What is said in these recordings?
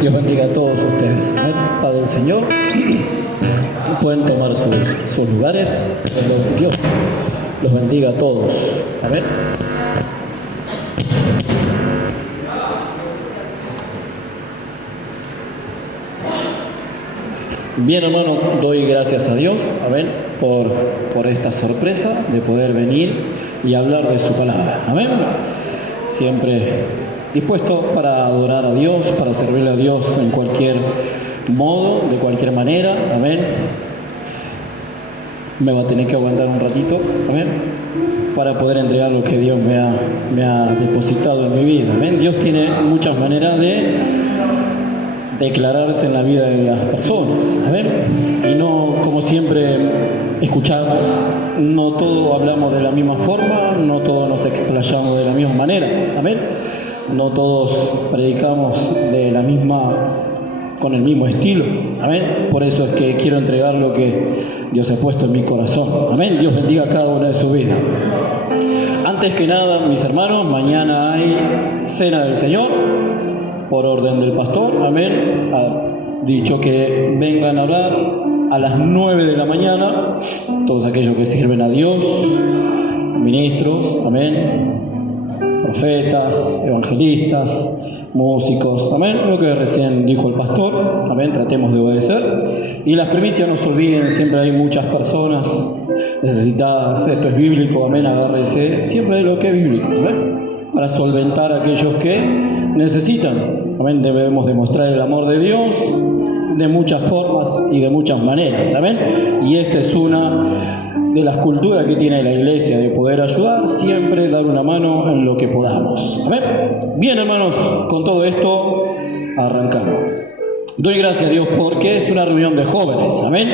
Dios bendiga a todos ustedes. Amén. Padre del Señor, pueden tomar sus lugares. Dios los bendiga a todos. Amén. Bien, hermano, doy gracias a Dios, amén, por esta sorpresa de poder venir y hablar de su palabra. Amén. Siempre dispuesto para adorar a Dios, para servirle a Dios en cualquier modo, de cualquier manera. Amén. Me va a tener que aguantar un ratito, amén, para poder entregar lo que Dios me ha depositado en mi vida. Amén. Dios tiene muchas maneras de declararse en la vida de las personas, amén. Y no, como siempre escuchamos, no todos hablamos de la misma forma, no todos nos explayamos de la misma manera, amén. No todos predicamos con el mismo estilo, amén. Por eso es que quiero entregar lo que Dios ha puesto en mi corazón, amén. Dios bendiga a cada una de su vida. Antes que nada, mis hermanos, mañana hay Cena del Señor, por orden del pastor, amén. Ha dicho que vengan a orar a las 9 de la mañana, todos aquellos que sirven a Dios, ministros, amén, profetas, evangelistas, músicos, amén, lo que recién dijo el pastor, amén, tratemos de obedecer. Y las primicias, no se olviden, siempre hay muchas personas necesitadas, esto es bíblico, amén, agárrese, siempre hay lo que es bíblico, amén, para solventar a aquellos que necesitan, amén. Debemos demostrar el amor de Dios de muchas formas y de muchas maneras, amén. Y esta es una de las culturas que tiene la iglesia, de poder ayudar, siempre dar una mano en lo que podamos, amén. Bien, hermanos, con todo esto arrancamos. Doy gracias a Dios porque es una reunión de jóvenes, amén.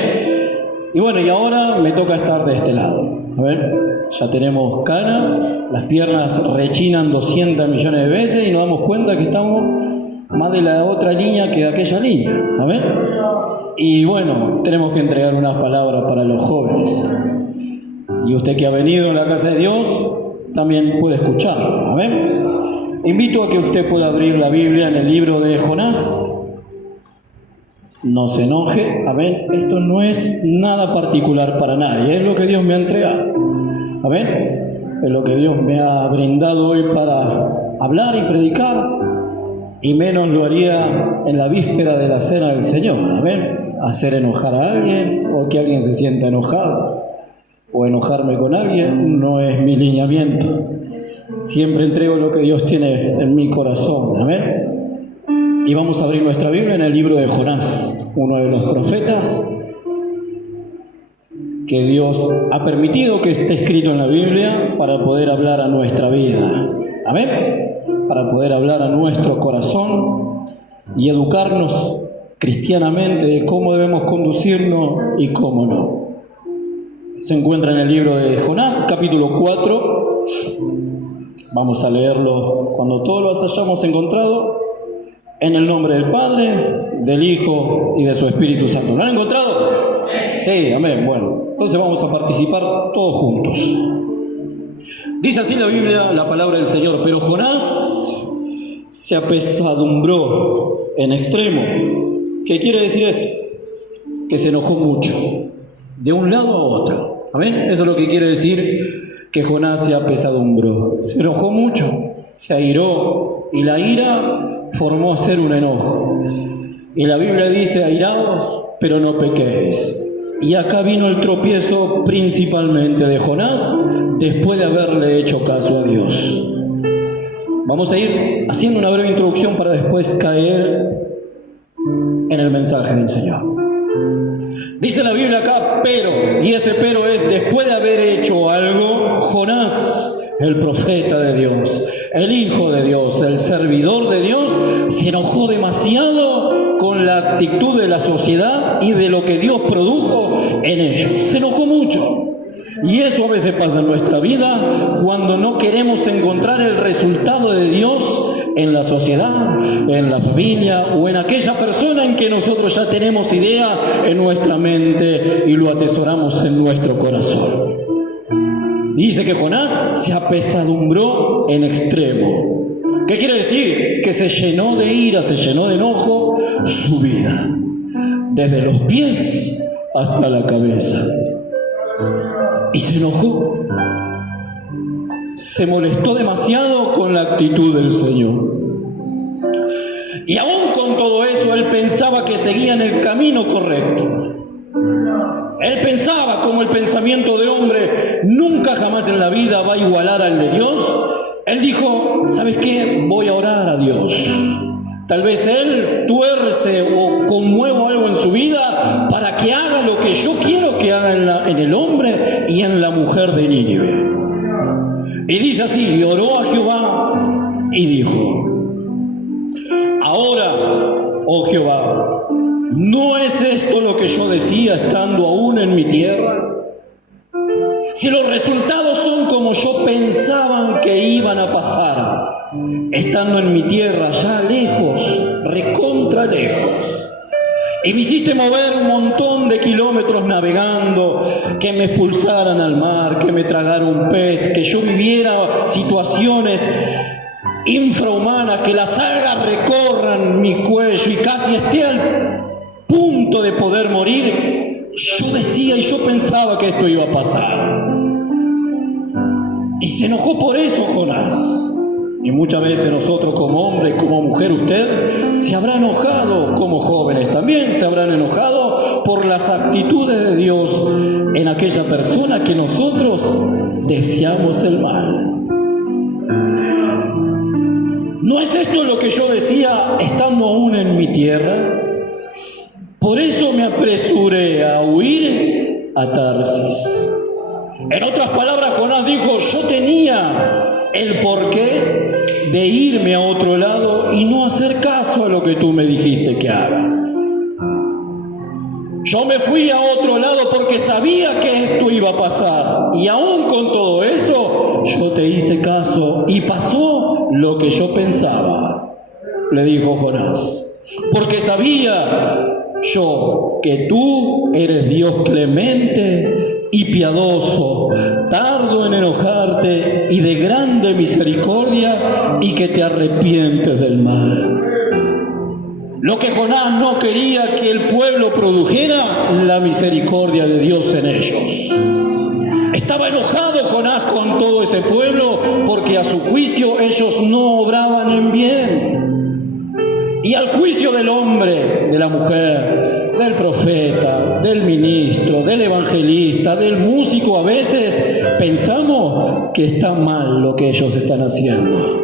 Y bueno, y ahora me toca estar de este lado. A ver, ya tenemos cana, las piernas rechinan 200 millones de veces y nos damos cuenta que estamos más de la otra línea que de aquella línea. A ver, y bueno, tenemos que entregar unas palabras para los jóvenes. Y usted que ha venido en la casa de Dios también puede escucharlo. A ver, invito a que usted pueda abrir la Biblia en el libro de Jonás. No se enoje, amén. Esto no es nada particular para nadie, es lo que Dios me ha entregado, amén. Es lo que Dios me ha brindado hoy para hablar y predicar, y menos lo haría en la víspera de la cena del Señor, amén. Hacer enojar a alguien o que alguien se sienta enojado o enojarme con alguien no es mi lineamiento. Siempre entrego lo que Dios tiene en mi corazón, amén. Y vamos a abrir nuestra Biblia en el libro de Jonás, uno de los profetas que Dios ha permitido que esté escrito en la Biblia para poder hablar a nuestra vida. Amén. Para poder hablar a nuestro corazón y educarnos cristianamente de cómo debemos conducirnos y cómo no. Se encuentra en el libro de Jonás, capítulo 4. Vamos a leerlo cuando todos lo hayamos encontrado. En el nombre del Padre, del Hijo y de su Espíritu Santo. ¿Lo han encontrado? Sí, amén. Bueno, entonces vamos a participar todos juntos. Dice así la Biblia, la palabra del Señor. Pero Jonás se apesadumbró en extremo. ¿Qué quiere decir esto? Que se enojó mucho, de un lado a otro. Amén. Eso es lo que quiere decir que Jonás se apesadumbró. Se enojó mucho, se airó, y la ira formó ser un enojo. Y la Biblia dice: airaos, pero no pequéis. Y acá vino el tropiezo principalmente de Jonás después de haberle hecho caso a Dios. Vamos a ir haciendo una breve introducción para después caer en el mensaje del Señor. Dice la Biblia acá, pero, y ese pero es después de haber hecho algo, Jonás, el profeta de Dios, el Hijo de Dios, el servidor de Dios, se enojó demasiado con la actitud de la sociedad y de lo que Dios produjo en ellos. Se enojó mucho. Y eso a veces pasa en nuestra vida cuando no queremos encontrar el resultado de Dios en la sociedad, en la familia o en aquella persona en que nosotros ya tenemos idea en nuestra mente y lo atesoramos en nuestro corazón. Dice que Jonás se apesadumbró en extremo. ¿Qué quiere decir? Que se llenó de ira, se llenó de enojo su vida, desde los pies hasta la cabeza. Y se enojó. Se molestó demasiado con la actitud del Señor. Y aún con todo eso, él pensaba que seguía en el camino correcto. Él pensaba, como el pensamiento de hombre nunca jamás en la vida va a igualar al de Dios. Él dijo, ¿sabes qué? Voy a orar a Dios. Tal vez él tuerce o conmueva algo en su vida para que haga lo que yo quiero que haga en el hombre y en la mujer de Nínive. Y dice así, y oró a Jehová y dijo, ahora, oh Jehová, ¿no es esto lo que yo decía estando aún en mi tierra? Si los resultados son como yo pensaba que iban a pasar, estando en mi tierra, ya lejos, recontra lejos, y me hiciste mover un montón de kilómetros navegando, que me expulsaran al mar, que me tragara un pez, que yo viviera situaciones infrahumanas, que las algas recorran mi cuello y casi esté al punto de poder morir, yo decía y yo pensaba que esto iba a pasar. Y se enojó por eso Jonás. Y muchas veces nosotros como hombre, como mujer, usted se habrá enojado, como jóvenes también se habrán enojado por las actitudes de Dios en aquella persona que nosotros deseamos el mal. ¿No es esto lo que yo decía estando aún en mi tierra? Por eso me apresuré a huir a Tarsis. En otras palabras, Jonás dijo, yo tenía el porqué de irme a otro lado y no hacer caso a lo que tú me dijiste que hagas. Yo me fui a otro lado porque sabía que esto iba a pasar. Y aún con todo eso, yo te hice caso y pasó lo que yo pensaba, le dijo Jonás. Porque sabía yo que tú eres Dios clemente y piadoso, tardo en enojarte y de grande misericordia, y que te arrepientes del mal. Lo que Jonás no quería que el pueblo produjera, la misericordia de Dios en ellos. Estaba enojado Jonás con todo ese pueblo porque a su juicio ellos no obraban en bien. Y al juicio del hombre, de la mujer, del profeta, del ministro, del evangelista, del músico, a veces pensamos que está mal lo que ellos están haciendo.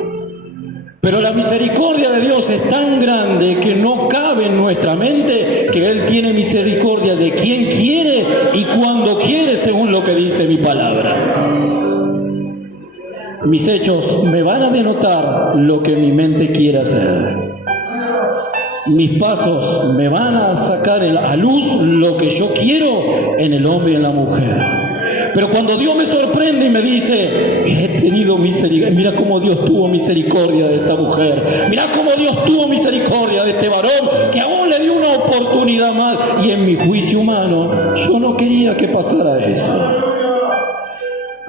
Pero la misericordia de Dios es tan grande que no cabe en nuestra mente que Él tiene misericordia de quien quiere y cuando quiere, según lo que dice mi palabra. Mis hechos me van a denotar lo que mi mente quiere hacer. Mis pasos me van a sacar a luz lo que yo quiero en el hombre y en la mujer. Pero cuando Dios me sorprende y me dice, he tenido misericordia, mira cómo Dios tuvo misericordia de esta mujer, mira cómo Dios tuvo misericordia de este varón, que aún le dio una oportunidad más, y en mi juicio humano, yo no quería que pasara eso.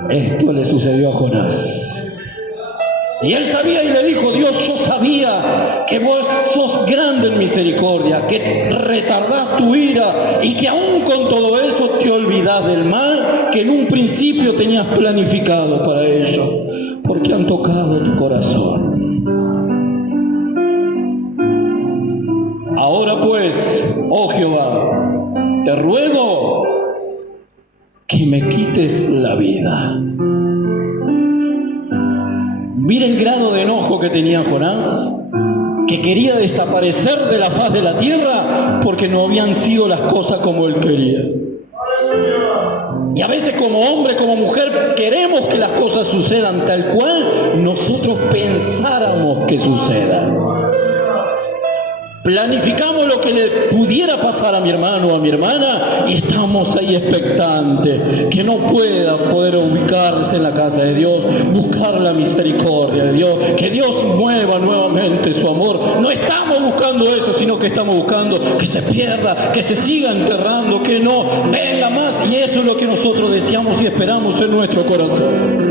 Esto le sucedió a Jonás. Y él sabía y le dijo, Dios, yo sabía que vos sos grande en misericordia, que retardás tu ira y que aún con todo eso te olvidás del mal que en un principio tenías planificado para ellos, porque han tocado tu corazón. Ahora pues, oh Jehová, te ruego que me quites la vida. Mira el grado de enojo que tenía Jonás, que quería desaparecer de la faz de la tierra porque no habían sido las cosas como él quería. Y a veces como hombre, como mujer, queremos que las cosas sucedan tal cual nosotros pensáramos que sucedan. Planificamos lo que le pudiera pasar a mi hermano o a mi hermana y estamos ahí expectantes, que no pueda poder ubicarse en la casa de Dios, buscar la misericordia de Dios, que Dios mueva nuevamente su amor. No estamos buscando eso, sino que estamos buscando que se pierda, que se siga enterrando, que no venga más, y eso es lo que nosotros deseamos y esperamos en nuestro corazón.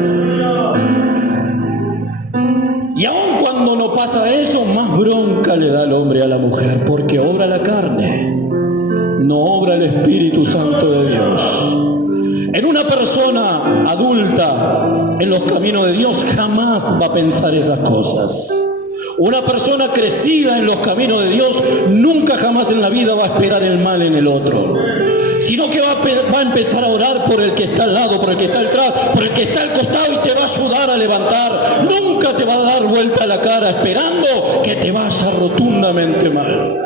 Y aun cuando no pasa eso, más bronca le da el hombre a la mujer, porque obra la carne, no obra el Espíritu Santo de Dios. En una persona adulta en los caminos de Dios jamás va a pensar esas cosas. Una persona crecida en los caminos de Dios nunca jamás en la vida va a esperar el mal en el otro, sino que va a empezar a orar por el que está al lado, por el que está atrás, por el que está al costado, y te va a ayudar a levantar. Nunca te va a dar vuelta la cara esperando que te vaya rotundamente mal.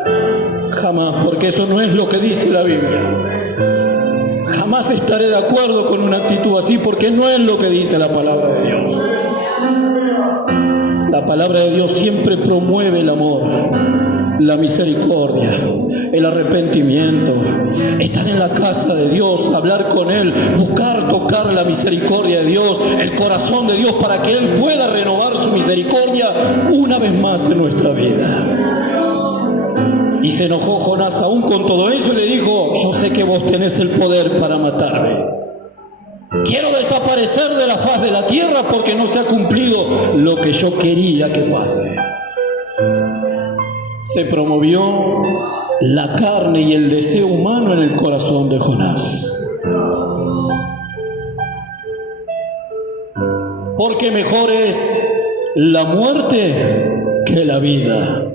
Jamás, porque eso no es lo que dice la Biblia. Jamás estaré de acuerdo con una actitud así, porque no es lo que dice la palabra de Dios. La palabra de Dios siempre promueve el amor, la misericordia, el arrepentimiento, estar en la casa de Dios, hablar con Él, buscar tocar la misericordia de Dios, el corazón de Dios, para que Él pueda renovar su misericordia una vez más en nuestra vida. Y se enojó Jonás aún con todo eso y le dijo: yo sé que vos tenés el poder para matarme. Quiero desaparecer de la faz de la tierra porque no se ha cumplido lo que yo quería que pase. Se promovió la carne y el deseo humano en el corazón de Jonás. Porque mejor es la muerte que la vida.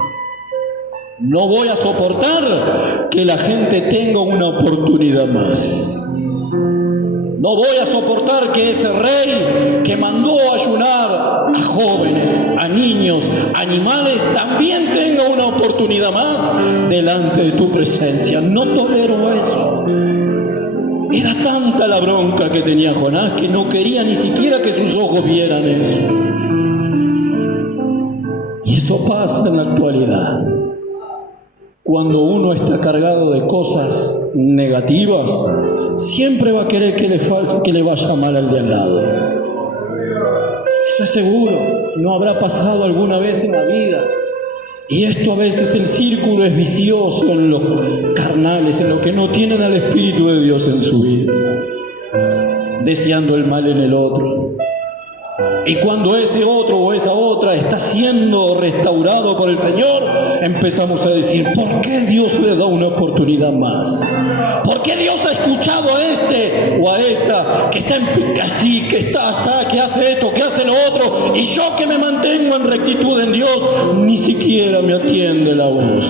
No voy a soportar que la gente tenga una oportunidad más. No voy a soportar que ese rey que mandó a ayunar a jóvenes, a niños, a animales, también tenga una oportunidad más delante de tu presencia. No tolero eso. Era tanta la bronca que tenía Jonás que no quería ni siquiera que sus ojos vieran eso. Y eso pasa en la actualidad. Cuando uno está cargado de cosas negativas, siempre va a querer que le vaya mal al de al lado. Eso es seguro. No habrá pasado alguna vez en la vida. Y esto a veces el círculo es vicioso en los carnales, en los que no tienen al Espíritu de Dios en su vida, deseando el mal en el otro. Y cuando ese otro o esa otra está siendo restaurado por el Señor, empezamos a decir: ¿por qué Dios le da una oportunidad más? ¿Por qué Dios ha escuchado a este o a esta que está así, que está allá, que hace esto, que hace lo otro, y yo que me mantengo en rectitud en Dios, ni siquiera me atiende la voz?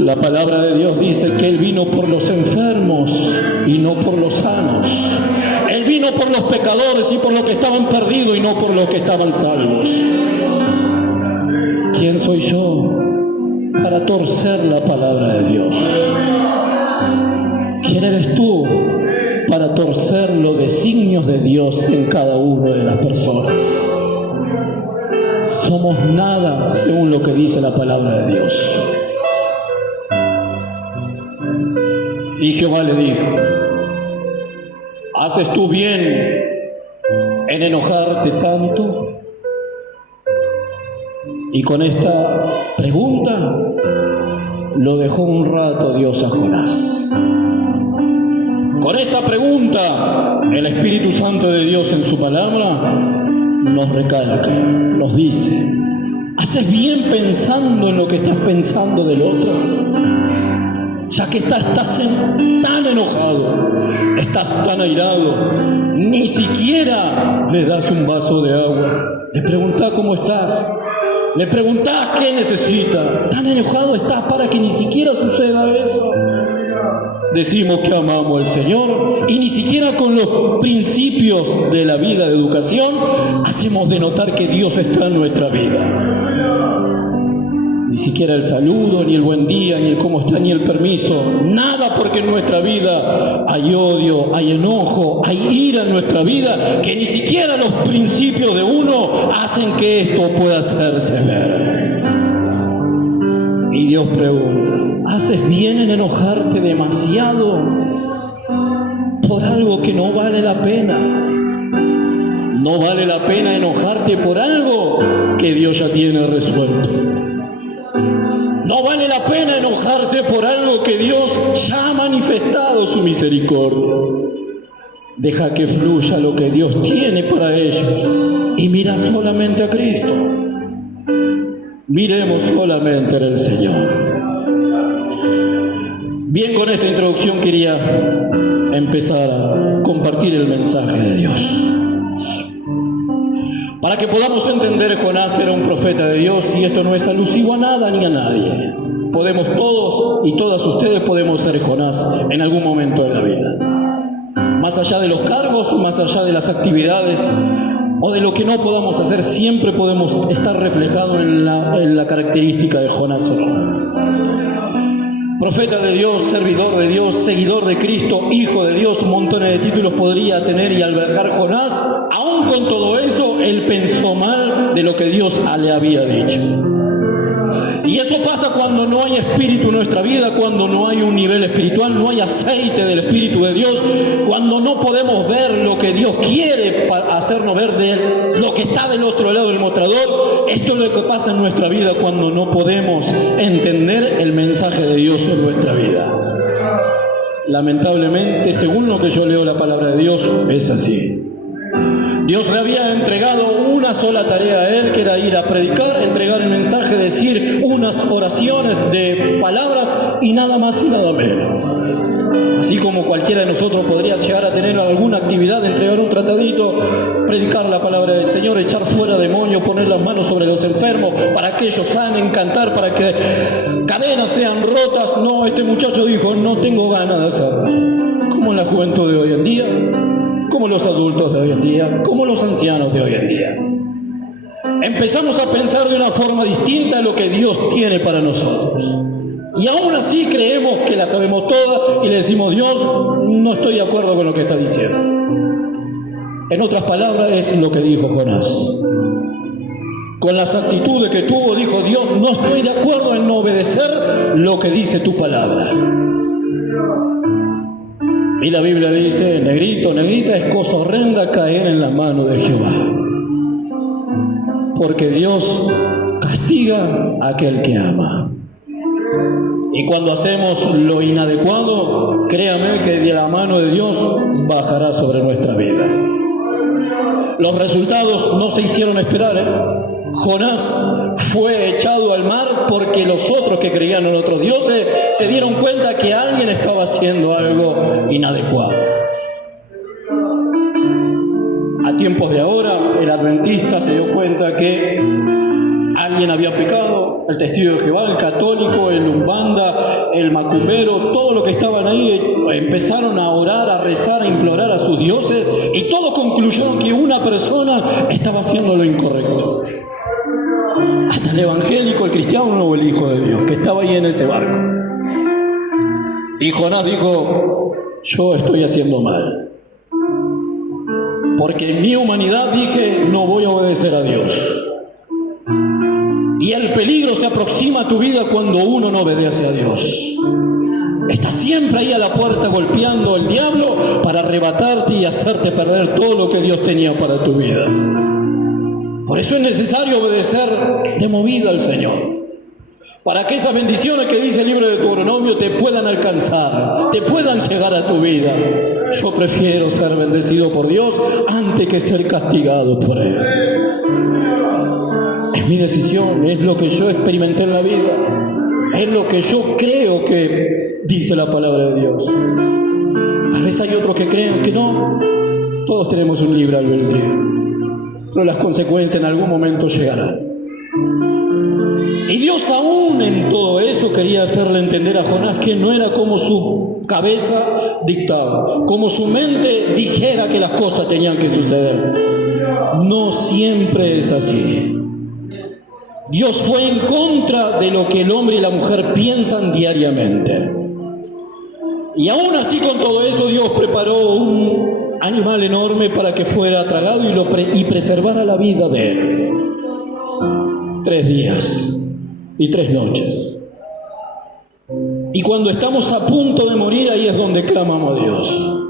La palabra de Dios dice que Él vino por los enfermos y no por los sanos. Él vino por los pecadores y por los que estaban perdidos y no por los que estaban salvos. ¿Quién soy yo para torcer la palabra de Dios? ¿Quién eres tú para torcer los designios de Dios en cada una de las personas? Somos nada según lo que dice la palabra de Dios. Y Jehová le dijo: ¿haces tú bien en enojarte tanto? Y con esta pregunta lo dejó un rato Dios a Jonás. Con esta pregunta, el Espíritu Santo de Dios en su palabra nos recalca, nos dice: ¿haces bien pensando en lo que estás pensando del otro? Ya que estás tan enojado, estás tan airado, ni siquiera le das un vaso de agua, le preguntás cómo estás, le preguntás qué necesita. Tan enojado estás para que ni siquiera suceda eso. Decimos que amamos al Señor y ni siquiera con los principios de la vida de educación hacemos de notar que Dios está en nuestra vida. Ni siquiera el saludo, ni el buen día, ni el cómo está, ni el permiso. Nada, porque en nuestra vida hay odio, hay enojo, hay ira en nuestra vida, que ni siquiera los principios de uno hacen que esto pueda hacerse ver. Y Dios pregunta: ¿haces bien en enojarte demasiado por algo que no vale la pena? No vale la pena enojarte por algo que Dios ya tiene resuelto. No vale la pena enojarse por algo que Dios ya ha manifestado su misericordia. Deja que fluya lo que Dios tiene para ellos. y mira solamente a Cristo. Miremos solamente en el Señor. Bien, con esta introducción quería empezar a compartir el mensaje de Dios. Para que podamos entender, Jonás era un profeta de Dios y esto no es alusivo a nada ni a nadie. Podemos todos y todas ustedes podemos ser Jonás en algún momento de la vida. Más allá de los cargos, más allá de las actividades o de lo que no podamos hacer, siempre podemos estar reflejados en la característica de Jonás. Profeta de Dios, servidor de Dios, seguidor de Cristo, hijo de Dios, montones de títulos podría tener y albergar Jonás. Aún con todo eso, él pensó mal de lo que Dios le había dicho. Y eso pasa cuando no hay espíritu en nuestra vida, cuando no hay un nivel espiritual, no hay aceite del Espíritu de Dios, cuando no podemos ver lo que Dios quiere hacernos ver de lo que está del otro lado del mostrador. Esto es lo que pasa en nuestra vida cuando no podemos entender el mensaje de Dios en nuestra vida. Lamentablemente, según lo que yo leo la palabra de Dios, es así. Dios le había entregado una sola tarea a él, que era ir a predicar, entregar el mensaje, decir unas oraciones de palabras y nada más y nada menos. Así como cualquiera de nosotros podría llegar a tener alguna actividad, entregar un tratadito, predicar la palabra del Señor, echar fuera demonios, poner las manos sobre los enfermos para que ellos sanen, cantar, para que cadenas sean rotas. No, este muchacho dijo, no tengo ganas de hacerlo. Como en la juventud de hoy en día, como los adultos de hoy en día, como los ancianos de hoy en día. Empezamos a pensar de una forma distinta a lo que Dios tiene para nosotros. Y aún así creemos que la sabemos toda y le decimos, Dios, no estoy de acuerdo con lo que está diciendo. En otras palabras, es lo que dijo Jonás. Con las actitudes que tuvo, dijo, Dios, no estoy de acuerdo en no obedecer lo que dice tu palabra. Y la Biblia dice, negrito, negrita, es cosa horrenda caer en la mano de Jehová. Porque Dios castiga a aquel que ama. Y cuando hacemos lo inadecuado, créame que de la mano de Dios bajará sobre nuestra vida. Los resultados no se hicieron esperar, Jonás fue echado al mar porque los otros que creían en otros dioses se dieron cuenta que alguien estaba haciendo algo inadecuado. A tiempos de ahora, el adventista se dio cuenta que alguien había pecado, el testigo de Jehová, el católico, el umbanda, el macumbero, todos los que estaban ahí empezaron a orar, a rezar, a implorar a sus dioses y todos concluyeron que una persona estaba haciendo lo incorrecto. Hasta el evangélico, el cristiano o el hijo de Dios, que estaba ahí en ese barco. Y Jonás dijo, yo estoy haciendo mal. Porque en mi humanidad dije, no voy a obedecer a Dios. Y el peligro se aproxima a tu vida cuando uno no obedece a Dios. Está siempre ahí a la puerta golpeando el diablo para arrebatarte y hacerte perder todo lo que Dios tenía para tu vida. Por eso es necesario obedecer de movida al Señor, para que esas bendiciones que dice el libro de Deuteronomio te puedan alcanzar, te puedan llegar a tu vida. Yo prefiero ser bendecido por Dios antes que ser castigado por Él. Es mi decisión, es lo que yo experimenté en la vida, es lo que yo creo que dice la palabra de Dios. Tal vez hay otros que creen que no. Todos tenemos un libre albedrío, pero las consecuencias en algún momento llegarán. Y Dios aún en todo eso quería hacerle entender a Jonás que no era como su cabeza dictaba, como su mente dijera que las cosas tenían que suceder. No siempre es así. Dios fue en contra de lo que el hombre y la mujer piensan diariamente. Y aún así con todo eso Dios preparó un animal enorme para que fuera tragado y preservara la vida de él. 3 días y 3 noches. Y cuando estamos a punto de morir, ahí es donde clamamos a Dios.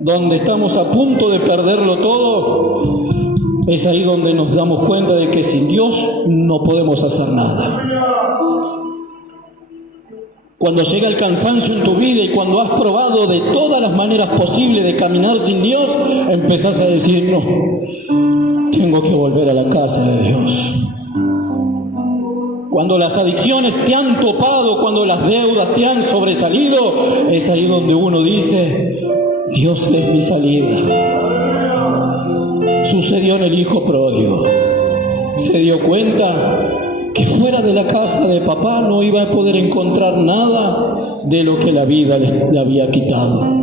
Donde estamos a punto de perderlo todo, es ahí donde nos damos cuenta de que sin Dios no podemos hacer nada. Cuando llega el cansancio en tu vida y cuando has probado de todas las maneras posibles de caminar sin Dios, empezás a decir, no, tengo que volver a la casa de Dios. Cuando las adicciones te han topado, cuando las deudas te han sobresalido, es ahí donde uno dice, Dios es mi salida. Sucedió en el hijo pródigo. Se dio cuenta que fuera de la casa de papá no iba a poder encontrar nada de lo que la vida le había quitado.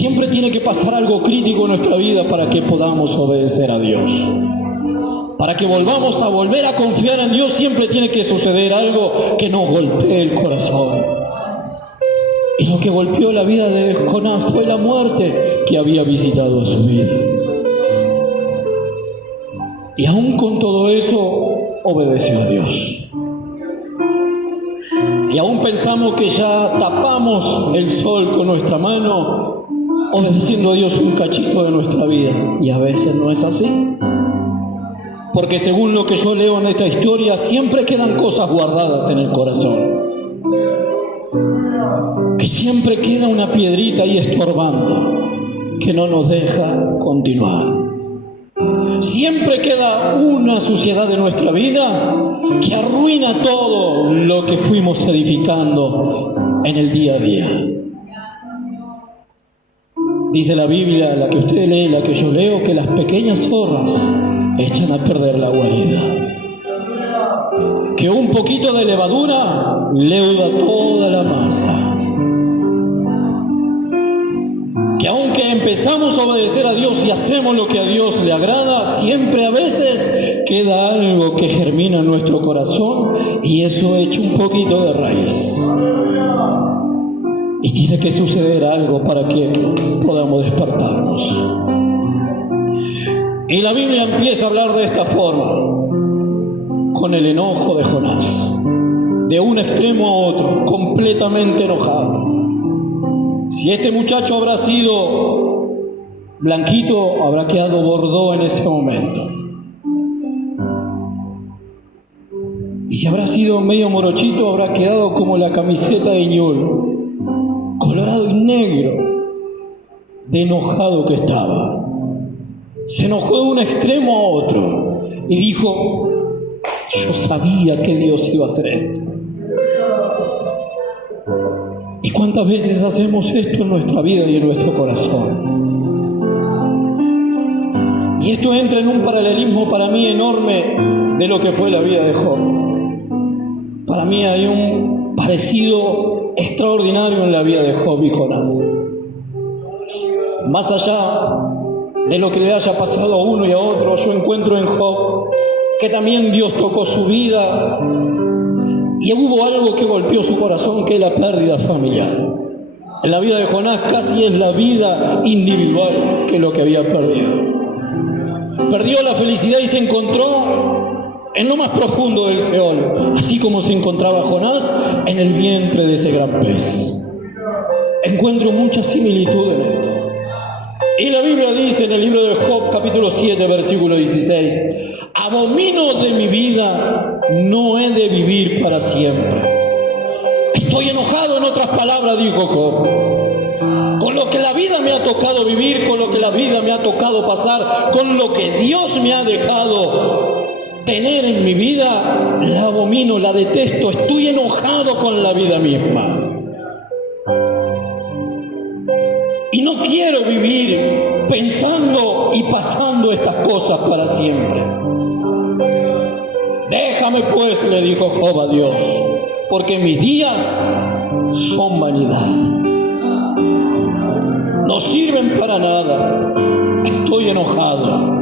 Siempre tiene que pasar algo crítico en nuestra vida para que podamos obedecer a Dios. Para que volvamos a volver a confiar en Dios, siempre tiene que suceder algo que nos golpee el corazón. Y lo que golpeó la vida de Jonás fue la muerte que había visitado su vida. Y aún con todo eso, obedeció a Dios. Y aún pensamos que ya tapamos el sol con nuestra mano, obedeciendo a Dios un cachito de nuestra vida. Y a veces no es así. Porque según lo que yo leo en esta historia, siempre quedan cosas guardadas en el corazón. Que siempre queda una piedrita ahí estorbando, que no nos deja continuar. Siempre queda una suciedad de nuestra vida que arruina todo lo que fuimos edificando en el día a día. Dice la Biblia, la que usted lee, la que yo leo, que las pequeñas zorras echan a perder la guarida. Que un poquito de levadura leuda toda la masa. Que aunque empezamos a obedecer a Dios y hacemos lo que a Dios le agrada, siempre a veces queda algo que germina en nuestro corazón y eso echa un poquito de raíz. Y tiene que suceder algo para que podamos despertarnos. Y la Biblia empieza a hablar de esta forma, con el enojo de Jonás, de un extremo a otro, completamente enojado. Si este muchacho habrá sido blanquito, habrá quedado bordó en ese momento. Y si habrá sido medio morochito, habrá quedado como la camiseta de Ñul, colorado y negro, de enojado que estaba. Se enojó de un extremo a otro y dijo, yo sabía que Dios iba a hacer esto. ¿Y cuántas veces hacemos esto en nuestra vida y en nuestro corazón? Y esto entra en un paralelismo para mí enorme de lo que fue la vida de Job. Para mí hay un parecido extraordinario en la vida de Job y Jonás. Más allá de lo que le haya pasado a uno y a otro, yo encuentro en Job que también Dios tocó su vida y hubo algo que golpeó su corazón, que es la pérdida familiar. En la vida de Jonás casi es la vida individual que es lo que había perdido. Perdió la felicidad y se encontró en lo más profundo del Seol, así como se encontraba Jonás en el vientre de ese gran pez. Encuentro mucha similitud en esto. Y la Biblia dice en el libro de Job, capítulo 7, versículo 16, abomino de mi vida, no he de vivir para siempre. Estoy enojado, en otras palabras, dijo Job, con lo que la vida me ha tocado vivir, con lo que la vida me ha tocado pasar, con lo que Dios me ha dejado tener en mi vida, la abomino, la detesto, estoy enojado con la vida misma. Y no quiero vivir pensando y pasando estas cosas para siempre. Déjame pues, le dijo Job a Dios, porque mis días son vanidad. No sirven para nada. Estoy enojado.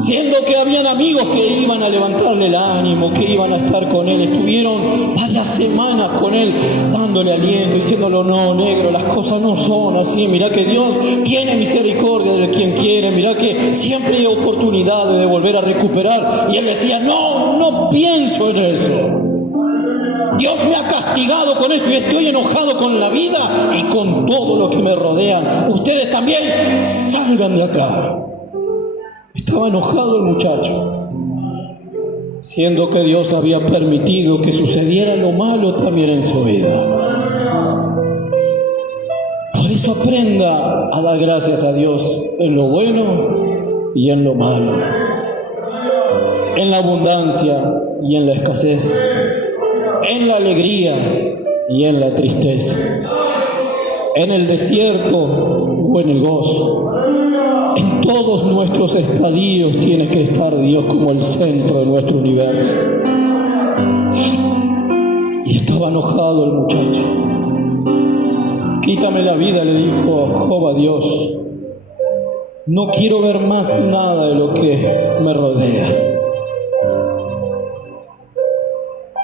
Siendo que habían amigos que iban a levantarle el ánimo, que iban a estar con él. Estuvieron varias semanas con él, dándole aliento, diciéndole, no, negro, las cosas no son así. Mirá que Dios tiene misericordia de quien quiere. Mirá que siempre hay oportunidades de volver a recuperar. Y él decía, no pienso en eso. Dios me ha castigado con esto y estoy enojado con la vida y con todo lo que me rodean. Ustedes también salgan de acá. Estaba enojado el muchacho, siendo que Dios había permitido que sucediera lo malo también en su vida. Por eso aprenda a dar gracias a Dios en lo bueno y en lo malo, en la abundancia y en la escasez, en la alegría y en la tristeza, en el desierto o en el gozo. En todos nuestros estadios tiene que estar Dios como el centro de nuestro universo. Y estaba enojado el muchacho. Quítame la vida, le dijo Job a Dios. No quiero ver más nada de lo que me rodea.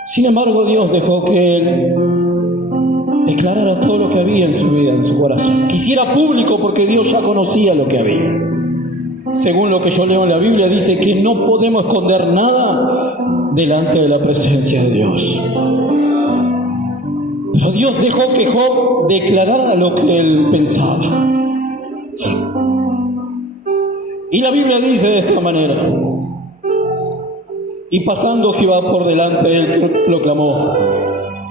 Sin embargo, Dios dejó que él declarara todo lo que había en su vida, en su corazón. Quisiera público porque Dios ya conocía lo que había. Según lo que yo leo en la Biblia, dice que no podemos esconder nada delante de la presencia de Dios. Pero Dios dejó que Job declarara lo que él pensaba. Y la Biblia dice de esta manera: y pasando Jehová por delante de él, proclamó: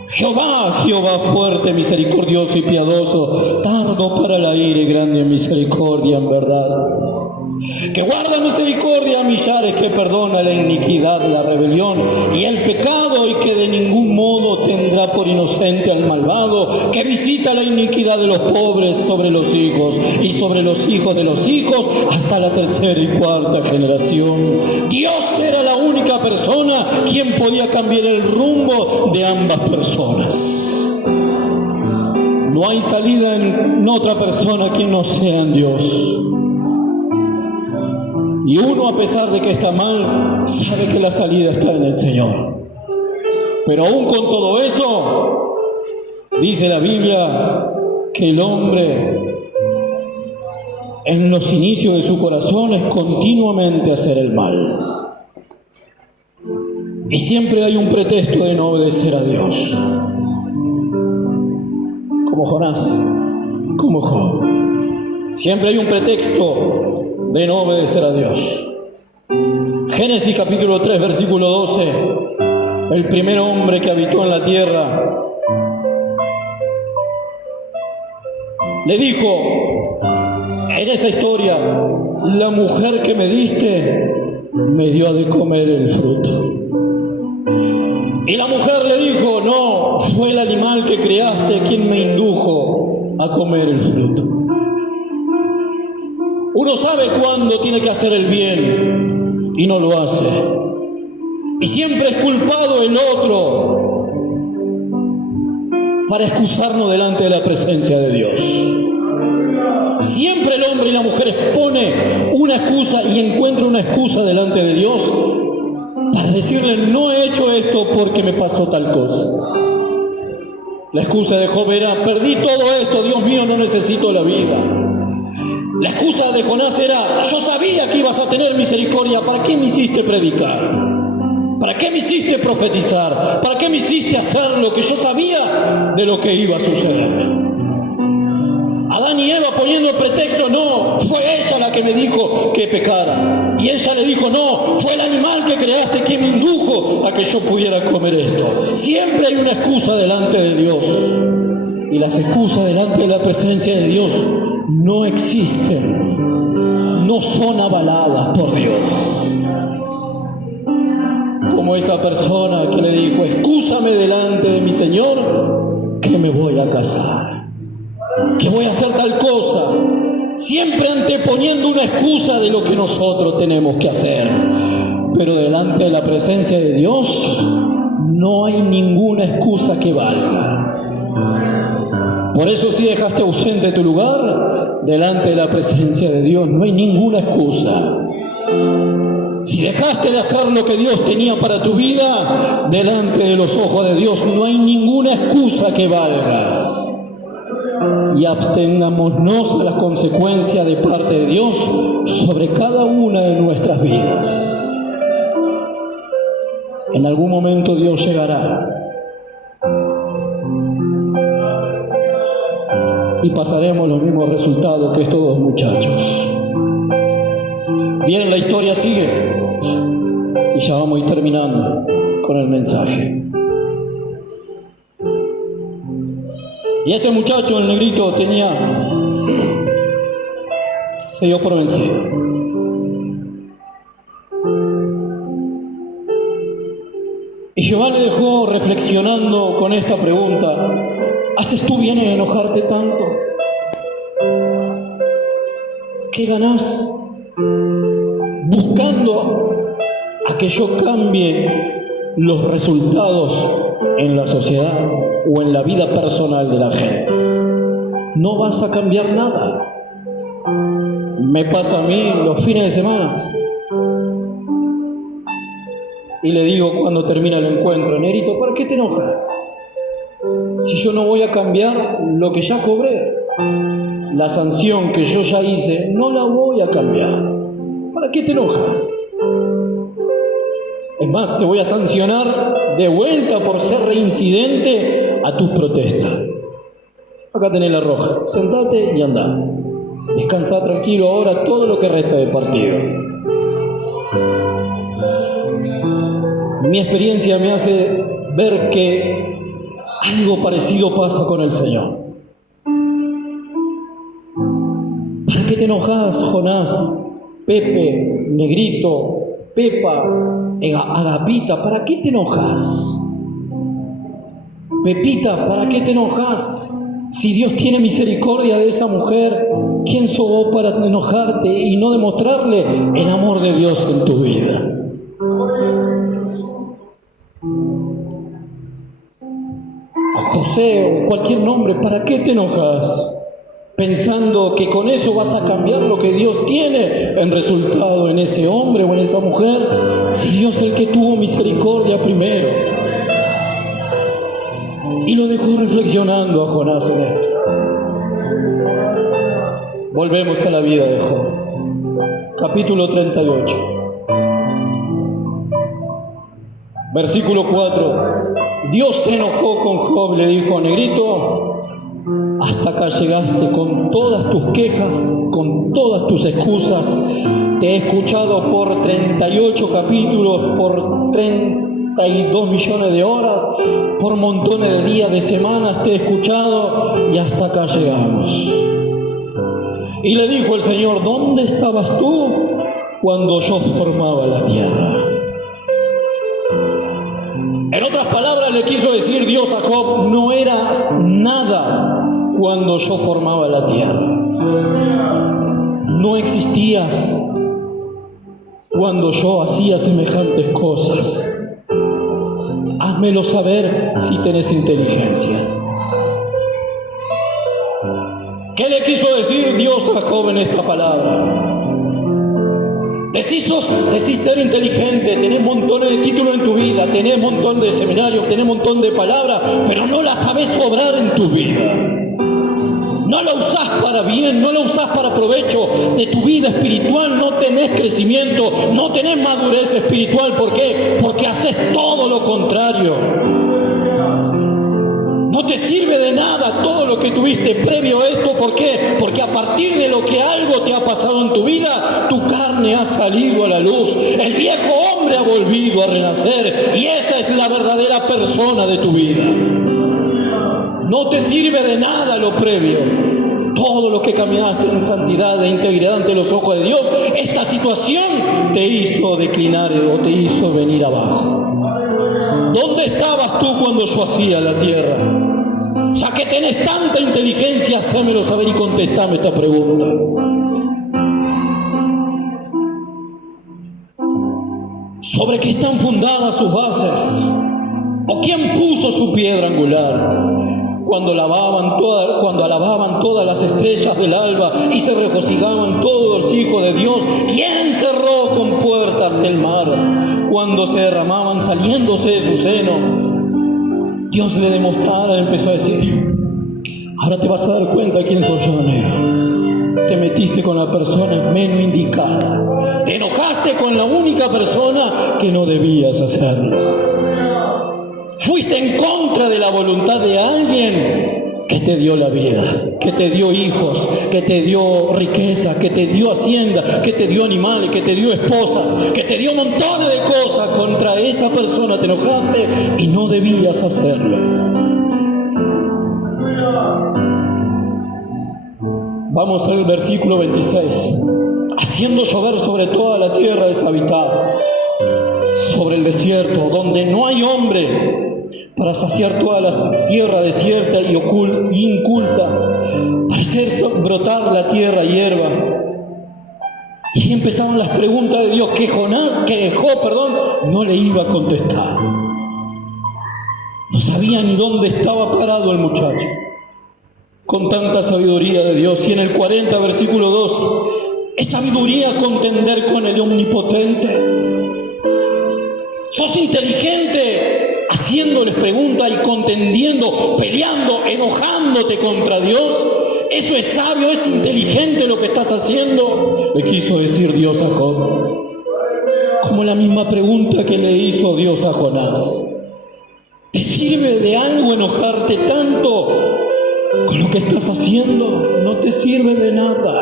Jehová, Jehová fuerte, misericordioso y piadoso, tardo para la ira y grande en misericordia en verdad, que guarda misericordia a millares, que perdona la iniquidad, la rebelión y el pecado, y que de ningún modo tendrá por inocente al malvado, que visita la iniquidad de los pobres sobre los hijos y sobre los hijos de los hijos hasta la tercera y cuarta generación. Dios era la única persona quien podía cambiar el rumbo de ambas personas. No hay salida en otra persona que no sea en Dios. Y uno, a pesar de que está mal, sabe que la salida está en el Señor. Pero aún con todo eso, dice la Biblia que el hombre en los inicios de su corazón es continuamente hacer el mal. Y siempre hay un pretexto de no obedecer a Dios. Como Jonás, como Job. Siempre hay un pretexto de no obedecer a Dios. Génesis capítulo 3, versículo 12. El primer hombre que habitó en la tierra le dijo en esa historia: la mujer que me diste me dio de comer el fruto. Y la mujer le dijo: no, fue el animal que creaste quien me indujo a comer el fruto. Uno sabe cuándo tiene que hacer el bien y no lo hace. Y siempre es culpado el otro para excusarnos delante de la presencia de Dios. Siempre el hombre y la mujer expone una excusa y encuentra una excusa delante de Dios para decirle: no he hecho esto porque me pasó tal cosa. La excusa de Job era: perdí todo esto, Dios mío, no necesito la vida. La excusa de Jonás era: yo sabía que ibas a tener misericordia, ¿para qué me hiciste predicar? ¿Para qué me hiciste profetizar? ¿Para qué me hiciste hacer lo que yo sabía de lo que iba a suceder? Adán y Eva poniendo el pretexto: no, fue ella la que me dijo que pecara. Y ella le dijo: no, fue el animal que creaste que me indujo a que yo pudiera comer esto. Siempre hay una excusa delante de Dios. Y las excusas delante de la presencia de Dios no existen, no son avaladas por Dios. Como esa persona que le dijo: excúsame delante de mi Señor que me voy a casar, que voy a hacer tal cosa, siempre anteponiendo una excusa de lo que nosotros tenemos que hacer. Pero delante de la presencia de Dios no hay ninguna excusa que valga. Por eso, si dejaste ausente tu lugar, delante de la presencia de Dios no hay ninguna excusa. Si dejaste de hacer lo que Dios tenía para tu vida, delante de los ojos de Dios no hay ninguna excusa que valga. Y abstengámonos a las consecuencias de parte de Dios sobre cada una de nuestras vidas. En algún momento Dios llegará y pasaremos los mismos resultados que estos dos muchachos. Bien, la historia sigue y ya vamos a ir terminando con el mensaje. Y este muchacho, el negrito, se dio por vencido. Y Jehová le dejó reflexionando con esta pregunta: ¿haces tú bien en enojarte tanto? ¿Qué ganás buscando a que yo cambie los resultados en la sociedad o en la vida personal de la gente? No vas a cambiar nada. Me pasa a mí los fines de semana y le digo cuando termina el encuentro: Negrito, ¿para qué te enojas? Si yo no voy a cambiar lo que ya cobré, la sanción que yo ya hice, no la voy a cambiar. ¿Para qué te enojas? Es más, te voy a sancionar de vuelta por ser reincidente a tus protestas. Acá tenés la roja, sentate y andá. Descansa tranquilo ahora todo lo que resta de partido. Mi experiencia me hace ver que algo parecido pasa con el Señor. ¿Para qué te enojas, Jonás, Pepe, Negrito, Pepa, Agapita? ¿Para qué te enojas? Pepita, ¿para qué te enojas? Si Dios tiene misericordia de esa mujer, ¿quién sos vos para enojarte y no demostrarle el amor de Dios en tu vida? José o cualquier nombre, ¿para qué te enojas? Pensando que con eso vas a cambiar lo que Dios tiene en resultado en ese hombre o en esa mujer, si Dios es el que tuvo misericordia primero. Y lo dejó reflexionando a Jonás en esto. Volvemos a la vida de Job. Capítulo 38. Versículo 4. Dios se enojó con Job, le dijo: Negrito, hasta acá llegaste con todas tus quejas, con todas tus excusas. Te he escuchado por 38 capítulos, por 32 millones de horas, por montones de días, de semanas te he escuchado y hasta acá llegamos. Y le dijo el Señor: ¿dónde estabas tú cuando yo formaba la tierra? En otras palabras le quiso decir Dios a Job: no eras nada cuando yo formaba la tierra. No existías cuando yo hacía semejantes cosas. Házmelo saber si tenés inteligencia. ¿Qué le quiso decir Dios a Job en esta palabra? Decís ser inteligente, tenés montones de títulos en tu vida, tenés montón de seminarios, tenés montón de palabras, pero no las sabés obrar en tu vida. No la usás para bien, no la usás para provecho de tu vida espiritual, no tenés crecimiento, no tenés madurez espiritual. ¿Por qué? Porque haces todo lo contrario. No te sirve de nada todo lo que tuviste previo a esto. ¿Por qué? Porque a partir de lo que algo te ha pasado en tu vida, tu carne ha salido a la luz. El viejo hombre ha volvido a renacer y esa es la verdadera persona de tu vida. No te sirve de nada lo previo. Todo lo que caminaste en santidad e integridad ante los ojos de Dios, esta situación te hizo declinar o te hizo venir abajo. ¿Dónde estabas tú cuando yo hacía la tierra? Ya que tenés tanta inteligencia, hacémelo saber y contestame esta pregunta. ¿Sobre qué están fundadas sus bases? ¿O quién puso su piedra angular? Cuando alababan todas las estrellas del alba y se regocijaban todos los hijos de Dios, ¿quién cerró con puertas el mar? Cuando se derramaban saliéndose de su seno, Dios le demostrara, empezó a decir: ahora te vas a dar cuenta de quién soy yo, negro. Te metiste con la persona menos indicada. Te enojaste con la única persona que no debías hacerlo. Fuiste en contra de la voluntad de alguien que te dio la vida, que te dio hijos, que te dio riqueza, que te dio hacienda, que te dio animales, que te dio esposas, que te dio montones de cosas. Contra esa persona te enojaste y no debías hacerlo. Vamos al versículo 26. Haciendo llover sobre toda la tierra deshabitada, sobre el desierto, donde no hay hombre, para saciar toda la tierra desierta y inculta, para hacer brotar la tierra hierba. Y ahí empezaban las preguntas de Dios que Job, no le iba a contestar. No sabía ni dónde estaba parado el muchacho, con tanta sabiduría de Dios. Y en el 40, versículo 2, es sabiduría contender con el Omnipotente. ¿Sos inteligente haciéndoles preguntas y contendiendo, peleando, enojándote contra Dios? ¿Eso es sabio? ¿Es inteligente lo que estás haciendo? Le quiso decir Dios a Job. Como la misma pregunta que le hizo Dios a Jonás. ¿Te sirve de algo enojarte tanto con lo que estás haciendo? No te sirve de nada.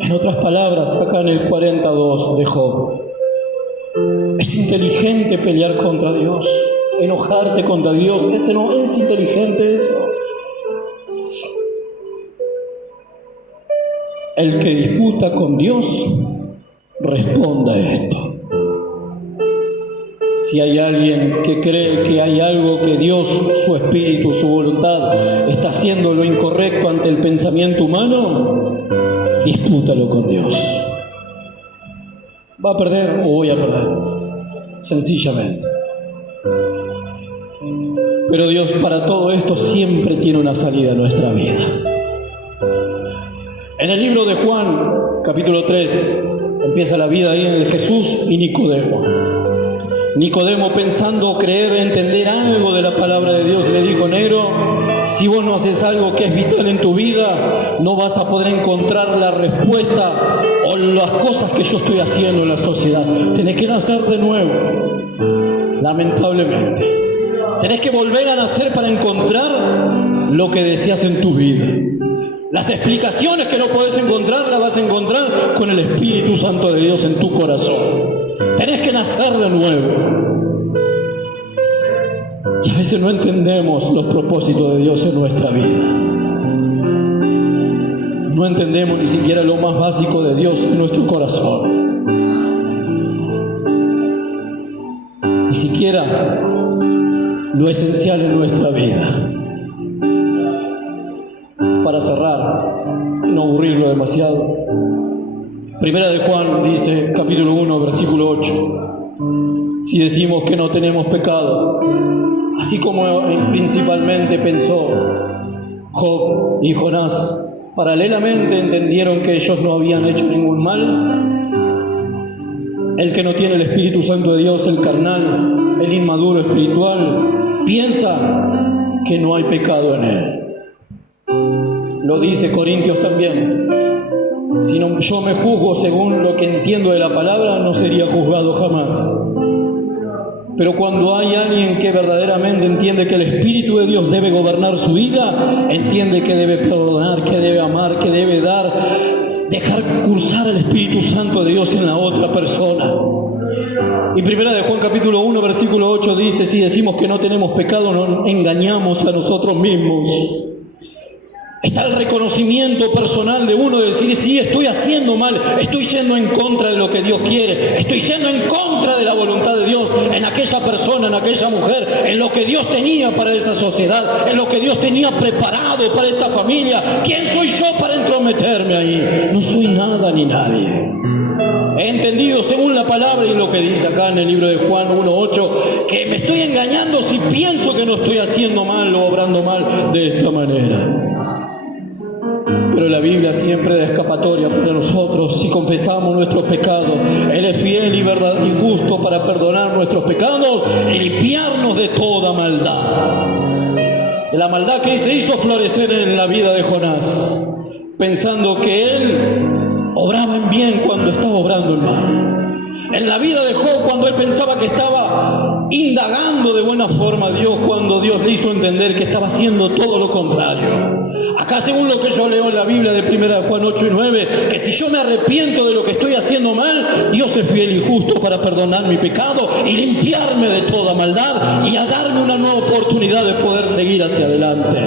En otras palabras, acá en el 42 de Job, es inteligente pelear contra Dios, enojarte contra Dios. Ese no es inteligente eso. El que disputa con Dios, responda a esto. Si hay alguien que cree que hay algo que Dios, su espíritu, su voluntad, está haciendo lo incorrecto ante el pensamiento humano, dispútalo con Dios. ¿Va a perder o voy a perder? Sencillamente. Pero Dios para todo esto siempre tiene una salida en nuestra vida. En el libro de Juan, capítulo 3, empieza la vida ahí de Jesús y Nicodemo. Nicodemo, pensando creer, entender algo de la palabra de Dios, le dijo: negro, si vos no haces algo que es vital en tu vida, no vas a poder encontrar la respuesta o las cosas que yo estoy haciendo en la sociedad. Tenés que nacer de nuevo, lamentablemente. Tenés que volver a nacer para encontrar lo que deseas en tu vida. Las explicaciones que no podés encontrar, las vas a encontrar con el Espíritu Santo de Dios en tu corazón. Tenés que nacer de nuevo. Y a veces no entendemos los propósitos de Dios en nuestra vida. No entendemos ni siquiera lo más básico de Dios en nuestro corazón. Ni siquiera lo esencial en nuestra vida. Para cerrar, no aburrirlo demasiado, Primera de Juan dice, capítulo 1, versículo 8, si decimos que no tenemos pecado, así como principalmente pensó Job y Jonás, paralelamente entendieron que ellos no habían hecho ningún mal. El que no tiene el Espíritu Santo de Dios, el carnal, el inmaduro espiritual, piensa que no hay pecado en él. Lo dice Corintios también. Si no, yo me juzgo según lo que entiendo de la palabra, no sería juzgado jamás. Pero cuando hay alguien que verdaderamente entiende que el Espíritu de Dios debe gobernar su vida, entiende que debe perdonar, que debe amar, que debe dar, dejar cursar el Espíritu Santo de Dios en la otra persona. Y Primera de Juan capítulo 1 versículo 8 dice, si decimos que no tenemos pecado, nos engañamos a nosotros mismos. Está el reconocimiento personal de uno de decir, sí, estoy haciendo mal, estoy yendo en contra de lo que Dios quiere, estoy yendo en contra de la voluntad de Dios en aquella persona, en aquella mujer, en lo que Dios tenía para esa sociedad, en lo que Dios tenía preparado para esta familia. ¿Quién soy yo para entrometerme ahí? No soy nada ni nadie. He entendido según la palabra y lo que dice acá en el libro de Juan 1:8, que me estoy engañando si pienso que no estoy haciendo mal o obrando mal de esta manera. Pero la Biblia siempre da escapatoria para nosotros si confesamos nuestros pecados. Él es fiel y verdad y justo para perdonar nuestros pecados y limpiarnos de toda maldad. De la maldad que se hizo florecer en la vida de Jonás, pensando que él obraba en bien cuando estaba obrando en mal. En la vida de Job, cuando él pensaba que estaba indagando de buena forma a Dios, cuando Dios le hizo entender que estaba haciendo todo lo contrario. Acá, según lo que yo leo en la Biblia de 1 Juan 8 y 9, que si yo me arrepiento de lo que estoy haciendo mal, Dios es fiel y justo para perdonar mi pecado y limpiarme de toda maldad y a darme una nueva oportunidad de poder seguir hacia adelante.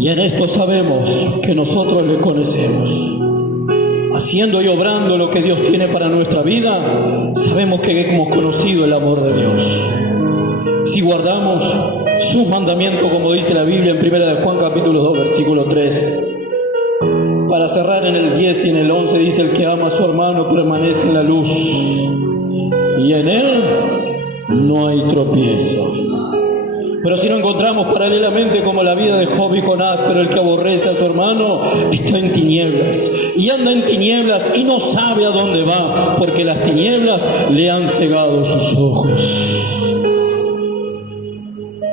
Y en esto sabemos que nosotros le conocemos. Haciendo y obrando lo que Dios tiene para nuestra vida, sabemos que hemos conocido el amor de Dios. Si guardamos sus mandamientos, como dice la Biblia en 1 de Juan capítulo 2, versículo 3. Para cerrar en el 10 y en el 11 dice: el que ama a su hermano permanece en la luz, y en él no hay tropiezo. Pero si no encontramos paralelamente como la vida de Job y Jonás, pero el que aborrece a su hermano está en tinieblas, y anda en tinieblas y no sabe a dónde va, porque las tinieblas le han cegado sus ojos.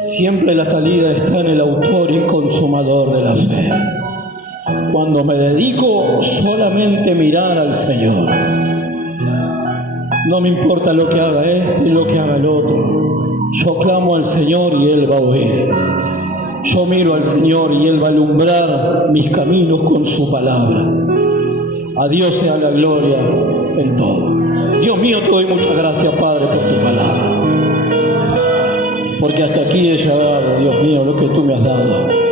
Siempre la salida está en el autor y consumador de la fe. Cuando me dedico solamente a mirar al Señor, no me importa lo que haga este y lo que haga el otro. Yo clamo al Señor y Él va a oír. Yo miro al Señor y Él va a alumbrar mis caminos con su palabra. A Dios sea la gloria en todo. Dios mío, te doy muchas gracias, Padre, por tu palabra. Porque hasta aquí he llegado, Dios mío, lo que tú me has dado.